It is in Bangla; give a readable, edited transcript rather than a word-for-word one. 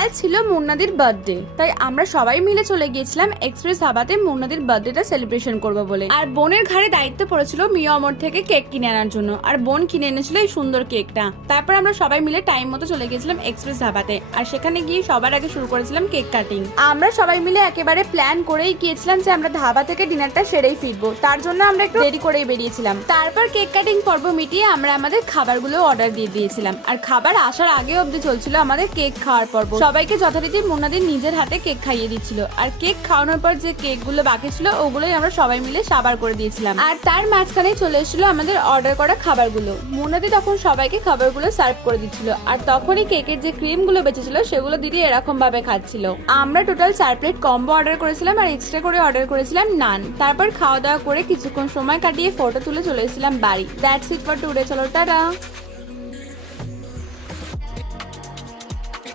কাল ছিল মুন্নাদির বার্থডে, তাই আমরা সবাই মিলে চলে গিয়েছিলাম এক্সপ্রেস ধাবাতে মুন্নাদির বার্থডেটা সেলিব্রেশন করবো বলে। আর বোনের ঘাড়ে দায়িত্ব পড়েছিল মিয়া অমর থেকে কেক কিনে আনার জন্য, আর বোন কিনে এনেছিল এই সুন্দর কেকটা। তারপর আমরা সবাই মিলে টাইম মতো চলে গিয়েছিলাম এক্সপ্রেস ধাবাতে, আর সেখানে গিয়ে সবার আগে শুরু করেছিলাম কেক কাটিং। আমরা সবাই মিলে একেবারে প্ল্যান করেই গিয়েছিলাম যে আমরা ধাবা থেকে ডিনারটা সেরেই ফিরবো, তার জন্য আমরা একটু দেরি করেই বেরিয়েছিলাম। তারপর কেক কাটিং পর্ব মিটিয়ে আমরা আমাদের খাবারগুলো অর্ডার দিয়ে দিয়েছিলাম, আর খাবার আসার আগে অবধি চলছিল আমাদের কেক খাওয়ার পর্ব। সবাইকে যথারীতি মুন্নাদির নিজের হাতে কেক খাইয়ে দিচ্ছিল, আর কেক খাওয়ানোর পর যে কেকগুলো বাকি ছিল ওগুলোই আমরা সবাই মিলে সাবার করে দিয়েছিলাম। আর তার মাঝখানে চলে এসেছিল আমাদের অর্ডার করা খাবারগুলো। মুন্নাদি তখন সবাইকে খাবারগুলো সার্ভ করে দিচ্ছিল, আর তখনই কেকের যে ক্রিম গুলো বেঁচেছিল সেগুলো দিদি এরকম ভাবে খাচ্ছিল। আমরা টোটাল 4 প্লেট কম্বো অর্ডার করেছিলাম, আর এক্সট্রা করে অর্ডার করেছিলাম নান। তারপর খাওয়া দাওয়া করে কিছুক্ষণ সময় কাটিয়ে ফটো তুলে চলে এসেছিলাম বাড়ি। দ্যাটস ইট ফর টুডে, চলো টাটা।